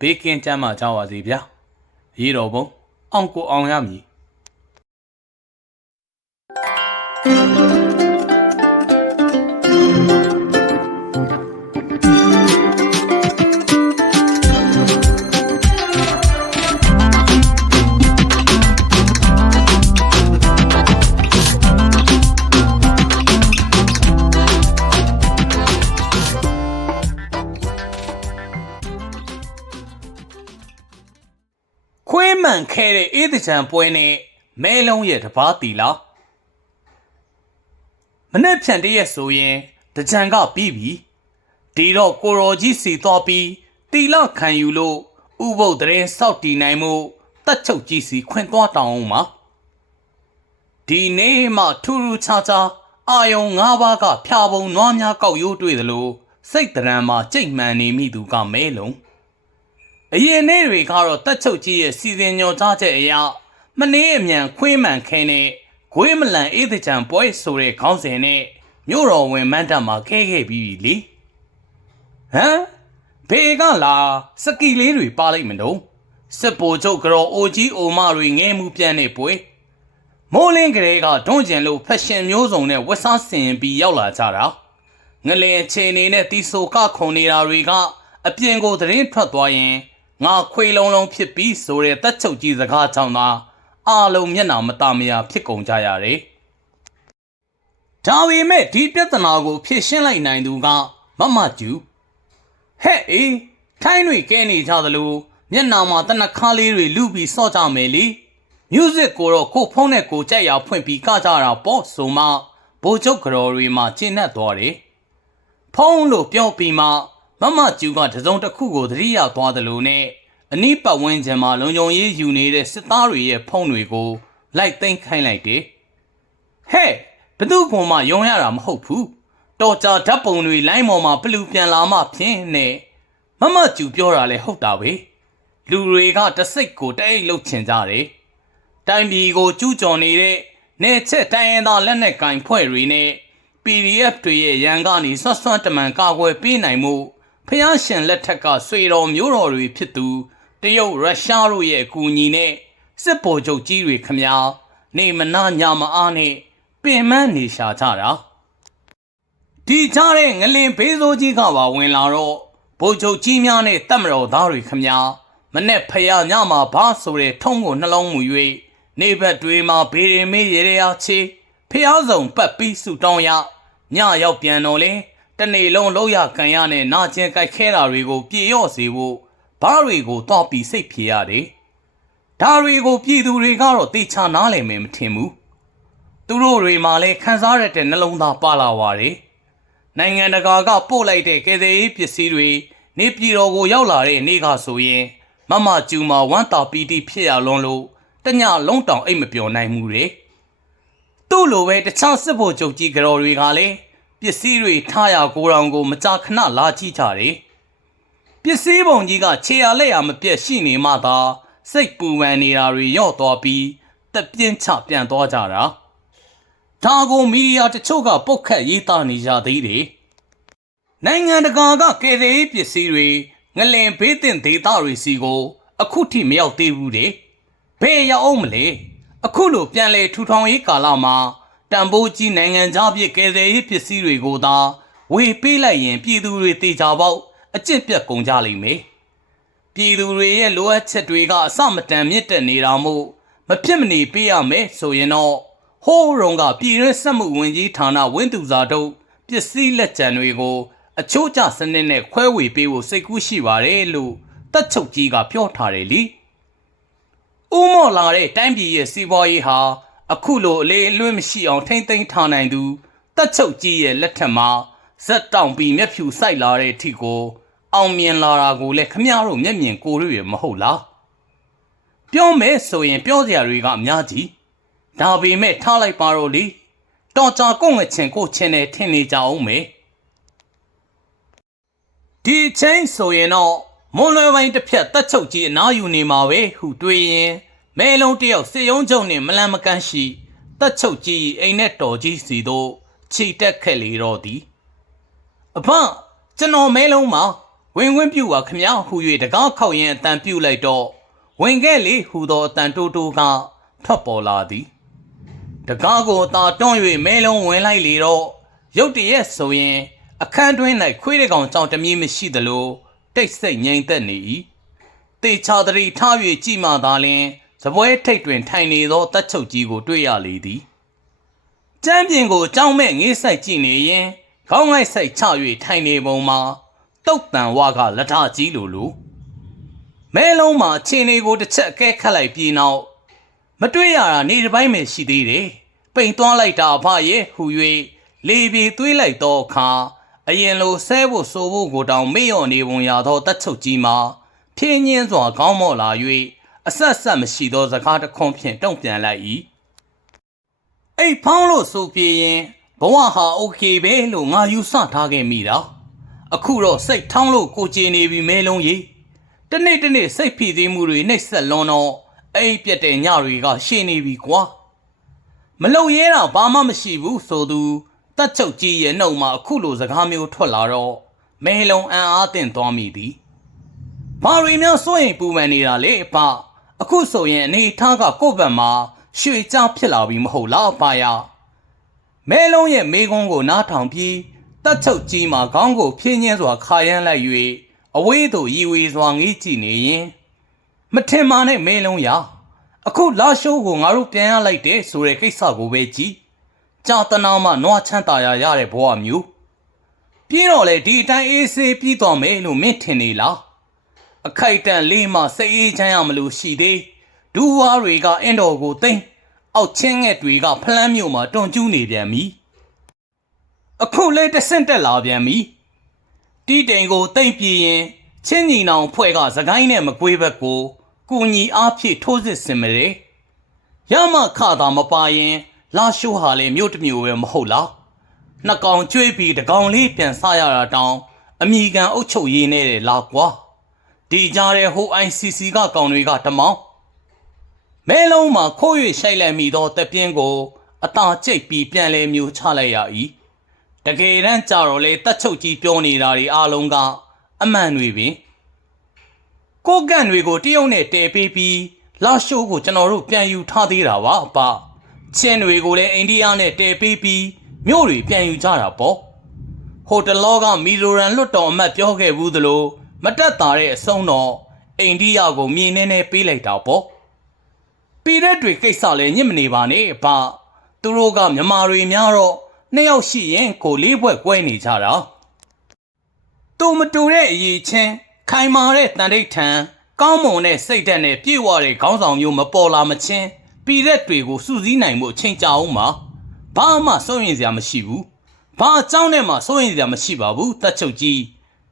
ဘေးကင်းကြမ်းမှကြပါစေဗျာရေတော်ဘုံအောင်ကိုအောင်ရမည်ခွေးမှ န်ခဲတဲ့အေးတကြံပွဲနဲ့မဲလုံးရဲ့တပားတီလာမနေ့ဖြန်တရက်ဆိုရင်တကြံကပြီးပြီဒီတော့ကိုရော်ကြီးစီသွားပြီးတီလာခံယူလို့ဥပုပ်တရင်စောက်တီနိုင်မှုတက်ချုပ်ကြီးစီခွင့်သွားတောင်းအောင်ပါဒီနေ့မှထူးထူးခြားခြားအာယုံ၅ပါးကဖြာပုံနွားများကောက်ရိုးတွေ့သလိုစိတ်တရံမှာကြိတ်မှန်နေမိသူကမဲလုံး အရင်နေ့တွေကတော့တက်ချုပ်ကြီးရဲ့စီစဉ်ညွှန်ကြားချက်အရမနေ့အမြန်ခွေးမှန်ခင်းနဲ့ဂွေးမလန်အေးတကြံပွဲဆိုတဲ့ခေါင်းစဉ်နဲ့မြို့တော်ဝင်မန်းတပ်မှာခဲခဲ့ပြီးပြီလေဟမ်ဘေကလာစကီလေးတွေပါလိုက်မလို့စစ်ပိုချုပ်ကြော်အိုကြီးအိုမတွေငဲမှုပြန်နေပွဲမိုးလင်းကလေးကဒွန့်ကျင်လို့ဖက်ရှင်မျိုးစုံနဲ့ဝက်စားဆင်ပြီးရောက်လာကြတာငလင်အခြေအနေနဲ့တီဆိုကခုံနေတာတွေကအပြင်ကိုသတင်းထွက်သွားရင် ငါခွေလုံးလုံးဖြစ်ပြီးဆိုတဲ့တက်ချုပ်ကြီးစကားကြောင့်သာအာလုံးမျက်နှာမတမယာဖြစ်ကုန်ကြရတယ်။ဒါပေမဲ့ဒီပြဿနာကိုဖြေရှင်းလိုက်နိုင်သူကမမကျူဟဲ့အေးထိုင်းတွေကဲနေကြသလိုမျက်နှာမှာတနခါလေးတွေလူပြီးစော့ကြမယ်လေ။ music ကိုတော့ကိုဖုန်းနဲ့ကိုကြက်ရဖွင့်ပြီးကကြတာပေါ့ဆိုမှဘိုးချုပ်ကြော်တွေမှာရှင်းတ်သွားတယ်။ဖုန်းလို့ပြောပြီးမှ မမကျူကတစုံတစ်ခုကိုသတိရသွားတယ်လို့နဲ့အနီးပတ်ဝန်းကျင်မှာလုံခြုံရေးယူနေတဲ့စစ်သားတွေရဲ့ဖုံးတွေကိုလိုက်သိမ်းခိုင်းလိုက်တယ်။ဟဲ့ဘသူကမှယုံရတာမဟုတ်ဘူး။တော်ကြာဓာတ်ပုံတွေလိုင်းပေါ်မှာပလူပြန်လာမှဖြင်းနဲ့မမကျူပြောတာလဲဟုတ်တာပဲ။လူတွေကတစိတ်ကိုတအိတ်လှုပ်ချင်ကြတယ်။တိုင်းပြည်ကိုကျူးကျော်နေတဲ့နေချက်တိုင်းရင်းသားလက်နက်ကင်ဖွဲ့တွေနဲ့ PDF တွေရဲ့ရန်ကနေဆွတ်ဆွတ်တမန်ကာကွယ်ပေးနိုင်မှု ဖျားရှင်လက်ထက်ကဆွေတော်မျိုးတော်တွေဖြစ်သူတရုတ်ရုရှားတို့ရဲ့အကူအညီနဲ့စစ်ဗိုလ်ချုပ်ကြီးတွေခမညာနေမနာညာမအားနဲ့ပင်မနေရှာကြတာဒီကြားတဲ့ငလင်ဘေးစိုးကြီးကပါဝင်လာတော့ဗိုလ်ချုပ်ကြီးများနဲ့တပ်မတော်သားတွေခမညာမနဲ့ဖျားညမှာဘာဆိုတဲ့ထုံးကိုနှလုံးမူ၍နေဘက်တွေမှာဘေးရင်မေးရေရချေဖျားစုံပတ်ပြီးဆူတောင်းရညရောက်ပြန်တော့လေ တနေ့လုံးလောက်ရခံရနဲ့နာကျင်ကြိုက်ခဲတာတွေကိုပြေရော့စေဖို့ဘားတွေကိုတော့ပြီးစိတ်ဖြေရတယ်ဒါတွေကိုပြည်သူတွေကတော့တေချာနားလည်မယ်မထင်ဘူးသူတို့တွေမှာလည်းခံစားရတဲ့နှလုံးသားပါလာပါတယ်နိုင်ငံတကာကပို့လိုက်တဲ့ကယ်ဆယ်ရေးပစ္စည်းတွေနေပြည်တော်ကိုရောက်လာတဲ့နေ့ကဆိုရင်မမကျူမှာဝမ်းတာပီတီဖြစ်ရလွန်းလို့တညလုံးတောင်အိတ်မပျော်နိုင်ဘူးလေသူ့လိုပဲတခြားစစ်ဖို့ချုပ်ကြီးကြော်တွေကလည်း ပစ္စည်းတွေထားရကိုယ်တော်ကို မကြာခဏလာကြည့်ကြတယ်ပစ္စည်းပုံကြီးကခြေရလက်ရမပြတ်ရှိနေမှသာစိတ်ပူပန်နေတာတွေရော့သွားပြီးတပြင်းချပြန်သွားကြတာဒါကိုမီဒီယာတချို့ကပုတ်ခတ်ရေးသားနေကြသေးတယ်နိုင်ငံတကာကကယ်ဆယ်ရေးပစ္စည်းတွေငလင်ဘေးတင်ဒေသတွေစီကို အခုထိမရောက်သေးဘူးတဲ့ဘယ်ရောက်အောင်မလဲအခုလိုပြန်လေထူထောင်ရေးကာလမှာ တန်ဖိုးကြီးနိုင်ငံခြားပြည်ကယ်ဆယ်ရေးပစ္စည်းတွေကိုသာဝေပေးလိုက်ရင်ပြည်သူတွေတေချာပေါက်အကျင့်ပြတ်ကုန်ကြလိမ့်မယ်ပြည်သူတွေရဲ့လိုအပ်ချက်တွေကအစမတန်မြင့်တက်နေတာမို့မဖြစ်မနေပေးရမယ်ဆိုရင်တော့ဟိုးရုံကပြည်ရင်းစက်မှုဝင်ကြီးဌာနဝင်းသူစာတို့ပစ္စည်းလက်ကျန်တွေကို အချိုးကျစနစ်နဲ့ခွဲဝေပေးဖို့စိတ်ကူးရှိပါတယ်လို့တက်ချုပ်ကြီးကပြောထားတယ်လीဦးမော်လာတဲ့တိုင်းပြည်ရဲ့စီးပွားရေးဟာ အခုလိုအလေးအလွင့်မရှိအောင်ထိမ့်သိမ်းထားနိုင်သူတက်ချုပ်ကြီးရဲ့လက်ထက်မှာဇက်တောင်ပြီးမျက်ဖြူစိုက်လာတဲ့အထိကို အောင်မြင်လာတာကိုလည်းခမရတို့မျက်မြင်ကိုယ်တွေ့ရမဟုတ်လားပြောမယ်ဆိုရင်ပြောစရာတွေကအများကြီးဒါပေမဲ့ထားလိုက်ပါတော့လေတော်ကြကိုငချင်ကိုချင်တယ်ထင်နေကြအောင်မယ်ဒီချင်းဆိုရင်တော့မွန်လွယ်ပိုင်းတစ်ဖြတ်တက်ချုပ်ကြီးအနားယူနေမှာပဲဟုတွေးရင် မဲလုံးတယောက်စေယုံကျုံနဲ့မလန်မကန်းရှိတက်ချုပ်ကြီးအိမ်နဲ့တော်ကြီးစီတို့ခြိတက်ခဲ့လေတော့သည်အဖကျွန်တော်မဲလုံးမှာဝင်ဝင်ပြူပါခမဟု၍တကားခောက်ရင်အတန်ပြူလိုက်တော့ဝင်ခဲ့လေဟူသောအတန်တိုးတိုးကထွက်ပေါ်လာသည်တကားကိုအသာတွန်း၍မဲလုံးဝင်လိုက်လေတော့ရုတ်တရက်ဆိုရင်အခန်းတွင်း၌ခွေးတကောင်ကြောင့်တမီးမရှိသလိုတိတ်ဆိတ်ငြိမ်သက်နေ၏တေချာတရီထား၍ကြည်မှသာလျှင် စပွဲထိတ်တွင်ထိုင်နေသောတက်ချုပ်ကြီးကိုတွေ့ရလေသည်ကျမ်းပြင်ကိုကြောင်းမဲ့ငေးဆိုင်ကြည့်နေရင်ခေါင်းငိုက်ဆိုင်ချ၍ထိုင်နေပုံမှာတုတ်တန်ဝါကလက်ထကြီးလိုလိုမဲလုံးမှာခြေနေကိုတစ်ချက်အကဲခတ်လိုက်ပြီးနောက်မတွေ့ရတာနေတစ်ပိုင်းပဲရှိသေးတယ်ပိန်သွားလိုက်တာအဖရဲ့ဟူ၍လေပြေသွေးလိုက်သောအခါအရင်လိုဆဲဖို့ဆိုဖို့ကိုတောင်မေ့လျော့နေပုံရသောတက်ချုပ်ကြီးမှာဖြင်းညင်းစွာခေါင်းမော့လာ၍ အဆက်ဆက်မရှိသောစကားတစ်ခွန်းဖြင့်တုံ့ပြန်လိုက်၏အိတ်ဖောင်းလို့ဆိုပြရင်ဘဝဟာโอเคပဲလို့ငါယူဆထားခဲ့မိတာအခုတော့စိတ်ထောင်းလို့ကိုကြည်နေပြီမဲလုံးကြီးတနေ့တနေ့စိတ်ဖိသေးမှုတွေနှိပ်စက်လွန်တော့အိပ်ပြက်တဲ့ညတွေကရှင်းနေပြီကွာမလုံရဲတာဘာမှမရှိဘူးဆိုသူတက်ချုပ်ကြီးရဲ့နှုတ်မှာအခုလိုစကားမျိုးထွက်လာတော့မဲလုံးအံ့အားသင့်သွားမိသည် ဘာတွေများစိုးရင်ပူပန်နေတာလေအဖ အခုဆိုရင်အနေထားကကိုယ့်ဘက်မှာရွှေကြားဖြစ်လာပြီမဟုတ်လားအဖရမဲလုံးရဲ့မေကုန်းကိုနားထောင်ပြီးတက်ချုပ်ကြီးမှာခေါင်းကိုဖြင်းညင်းစွာခါရမ်းလိုက်၍အဝေးသို့ရီဝေစွာငေးကြည့်နေရင်မထင်မှနဲ့မဲလုံးရအခုလာရှိုးကိုငါတို့ပြန်ရလိုက်တဲ့ဆိုတဲ့ကိစ္စကိုပဲကြည့်ကြာတနာမှနွားချမ်းသာရရတဲ့ဘဝမျိုးပြေးတော့လေဒီအတိုင်းအေးဆေးပြီးသွားမယ်လို့မင်းထင်နေလား အခိုက်အတန့်လေးမှစိတ်အေးချမ်းရမလို့ရှိသေးဒူဝါတွေကအင်းတော်ကိုသိမ်းအောက်ချင်းငယ်တွေကဖလန်းမြို့မှာတွန်ကျူးနေပြန်ပြီအခုလဲတဆင့်တက်လာပြန်ပြီတီတိန်ကိုတိမ့်ပြရင်ချင်းညီနောင်ဖွဲ့ကစကိုင်းနဲ့မကွေးဘက်ကိုကုညီအားဖြင့်ထိုးစစ်ဆင်မတယ်ရမခတာမပါရင် လာရှိုးဟာလေမြို့တစ်မြို့ပဲမဟုတ်လားနှစ်ကောင်ကျွေးပြီးတကောင်လေးပြန်ဆရတာတောင်အမိကန်အုတ်ချုပ်ရည်နဲ့လာကွာ ဒီကြားတဲ့ဟို ICC ကကောင်တွေကတမောင်းမဲလုံးမှာခိုး၍ရှိုက်လိုက်မိသောတပြင်းကိုအသာကျိတ်ပြီးပြန်လဲမျိုးချလိုက်ရ၏တကယ်တမ်းကြတော့လေတက်ချုပ်ကြီးပြောနေတာတွေအားလုံးကအမှန်တွေပင်ကိုကန့်တွေကိုတရုတ်နဲ့တဲပေးပြီးလာရှိုးကိုကျွန်တော်တို့ပြန်ယူထားသေးတာပါအပချင်းတွေကိုလည်းအိန္ဒိယနဲ့တဲပေးပြီးမြို့တွေပြန်ယူကြတာပေါ့ဟိုတလောကမီဇိုရန်လွတ်တော်အမတ်ပြောခဲ့ဘူးသလို မတက်တာတဲ့အဆုံးတော့အိန္ဒိယကိုမြေနေနေပေးလိုက်တာပေါ့ပြည်ရက်တွေကိစ္စလည်းညစ်မနေပါနဲ့အဖသူတို့ကမြမာတွေများတော့နှစ်ယောက်ရှိရင်ကိုလေးဘွက်ကွဲနေကြတာတူမတူတဲ့အရေးချင်းခိုင်မာတဲ့တန်တိတ်ထံကောင်းမွန်တဲ့စိတ်ဓာတ်နဲ့ပြည့်ဝတဲ့ခေါင်းဆောင်မျိုးမပေါ်လာမချင်းပြည်ရက်တွေကိုစူးစီးနိုင်မှုအချိန်ကြာအောင်မှာဘာမှစိုးရင်စရာမရှိဘူးဘာအကြောင်းနဲ့မှစိုးရင်စရာမရှိပါဘူးတက်ချုပ်ကြီး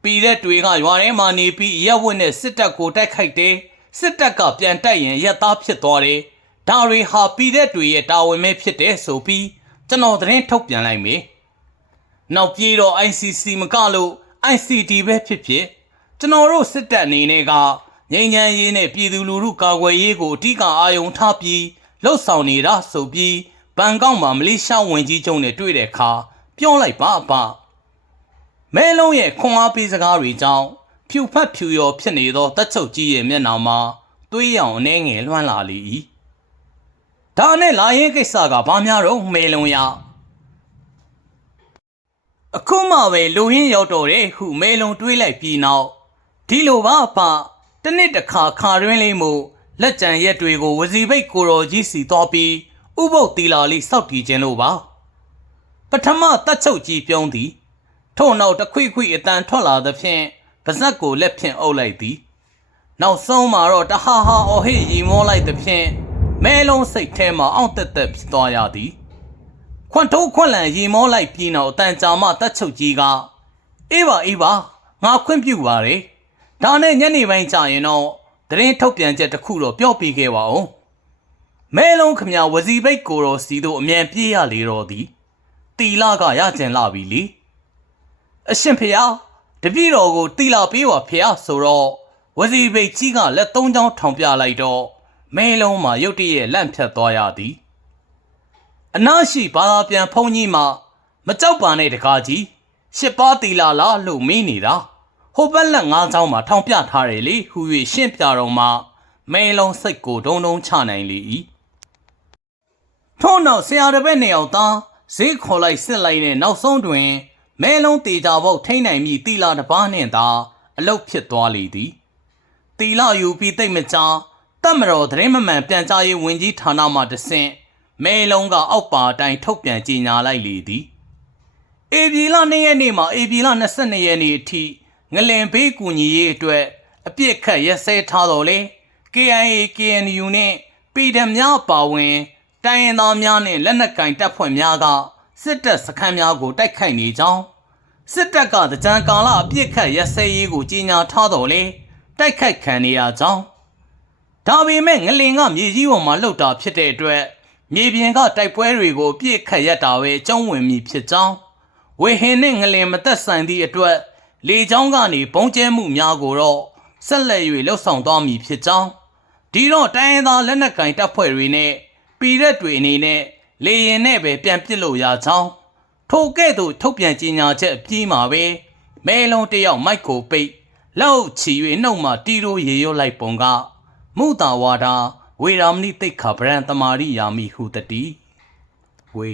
ပြည်တဲ့တွေကရွာထဲမှာနေပြီးရက်ဝတ်နဲ့စစ်တပ်ကိုတိုက်ခိုက်တယ်စစ်တပ်ကပြန်တိုက်ရင်ရက်သားဖြစ်သွားတယ်ဒါတွေဟာပြည်တဲ့တွေရဲ့တာဝန်ပဲဖြစ်တယ်ဆိုပြီးကျွန်တော်သတင်းထုတ်ပြန်လိုက်မယ်နောက်ပြေးတော့ ICC မကလို့ ICT ပဲဖြစ်ဖြစ်ကျွန်တော်တို့စစ်တပ်အနေနဲ့ကငြိမ်းချမ်းရေးနဲ့ပြည်သူလူထုကာကွယ်ရေးကိုအထူးအာရုံထားပြီးလှုပ်ဆောင်နေတာဆိုပြီးဘန်ကောက်မှာမလေးရှားဝန်ကြီးချုပ်နဲ့တွေ့တဲ့အခါပြောလိုက်ပါအပါ မဲလုံးရဲ့ခွန်အားပေးစကားတွေကြောင့်ဖြူဖက်ဖြူရောဖြစ်နေသောတက်ချုပ်ကြီးရဲ့မျက်နှာမှာသွေးရောင်အနှဲငယ်လွှမ်းလာလေ၏ဒါနဲ့လာရင်ကိစ္စကဘာများတော့မဲလုံးရအခုမှပဲလူရင်းရောက်တော့တယ်ဟုမဲလုံးတွေးလိုက်ပြီးနောက်ဒီလိုပါအဖတနစ်တစ်ခါခါတွင်းလေးမို့လက်ကြံရက်တွေကိုဝစီဘိတ်ကိုတော်ကြီးစီသွားပြီးဥပုပ်တီလာလေးစောက်တီခြင်းလို့ပါပထမတက်ချုပ်ကြီးပြုံးသည် ထို့နောက်တခွိခွိအတန်ထွက်လာသဖြင့်ပါဇက်ကိုလက်ဖြင့်အုပ်လိုက်သည်နောက်ဆုံးမှာတော့တဟာဟာအော်ဟစ်ရီမောလိုက်သဖြင့်မဲလုံးစိတ်ထဲမှာအောင့်တက်တက်ဖြစ်သွားရသည်ခွန်တိုးခွန်လန်ရီမောလိုက်ပြီးနောက်အတန်ကြာမှတက်ချုပ်ကြီးကအေးပါအေးပါငါခွင့်ပြုပါရယ်ဒါနဲ့ညနေပိုင်းကြာရင်တော့သတင်းထုတ်ပြန်ချက်တစ်ခုတော့ပြောပြခဲ့ပါဦးမဲလုံးခမဝစီဘိတ်ကိုတော်စီတို့အမြန်ပြေးရလေတော့သည်တီလာကရကျင်လာပြီလေ အရှင်ဖေဟာတပည့်တော်ကိုတီလာပေးပါဖေဟာဆိုတော့ဝစီဘိတ်ကြီးကလက်သုံးချောင်းထောင်ပြလိုက်တော့မဲလုံးမှာရုတ်တရက်လန့်ဖြတ်သွားရသည်အနာရှိဘာသာပြန်ဖုန်ကြီးမှာမကြောက်ပါနဲ့တကားကြီးရှစ်ပါးတီလာလားလို့မင်းနေတာဟိုဘက်လက်ငါးချောင်းမှာထောင်ပြထားတယ်လေဟူ၍ရှင်းပြတော့မှမဲလုံးစိတ်ကိုဒုံဒုံချနိုင်လေ၏ထို့နောက်ဆရာတစ်ပည့်နှစ်ယောက်သားဈေးခေါ်လိုက်စစ်လိုက်တဲ့နောက်ဆုံးတွင် မဲလုံးတေချာဘုတ်ထိမ့်နိုင်မိတီလာတစ်ပါးနှင့်သာအလုတ်ဖြစ်သွားလေသည်တီလာယူပြီးတိတ်မကြာတက်မတော်သတင်းမမှန်ပြန်ကြားရေးဝန်ကြီးဌာနမှတဆင့်မဲလုံးကအောက်ပါအတိုင်းထုတ်ပြန်ကြေညာလိုက်လေသည်ဧပြီလ2ရက်နေ့မှဧပြီလ22ရက်နေ့အထိငလင်ဘေးကူညီရေးအတွက်အပြစ်ခတ်ရက်စဲထားတော်လေ KIA KNU နဲ့ပြည်ထများပါဝင်တိုင်းရင်းသားများနဲ့လက်နက်ကင်တပ်ဖွဲ့များက စစ်တပ်စခန်းများကိုတိုက်ခိုက်နေကြောင်းစစ်တပ်ကတကြံကာလအပြစ်ခတ်ရက်စဲရေးကိုကြီးညာထားတော်လေတိုက်ခိုက်ခံနေရကြောင်းဒါပေမဲ့ငလင်ကမြေကြီးပေါ်မှာလှုပ်တာဖြစ်တဲ့အတွက်မြေပြင်ကတိုက်ပွဲတွေကိုအပြစ်ခတ်ရက်တာပဲအကြောင်းဝင်မိဖြစ်ကြောင်းဝေဟင်နဲ့ငလင်မသက်ဆိုင်သည့်အတွက်လေကြောင်းကနေပုံကျဲမှုများကိုတော့ဆက်လက်၍လှုပ်ဆောင်သွားမည်ဖြစ်ကြောင်းဒီတော့တိုင်းရင်းသားလက်နက်ကင်တပ်ဖွဲ့တွေနဲ့ပြည်ရက်တွေအနေနဲ့ လေရင်နဲ့ပဲပြန်ပစ်လို့ရကြောင်းထိုကဲ့သို့ထုတ်ပြန်ကြေညာချက်အပြီးမှာပဲမဲလုံးတစ်ယောက်မိုက်ကိုပိတ်လောက်ချီ၍နှုတ်မှတီရိုရေရွတ်လိုက်ပုံကမုတာဝါဒဝေရာမဏိတိတ်ခဗရန်တမာရိယာမိဟုတတိဝေ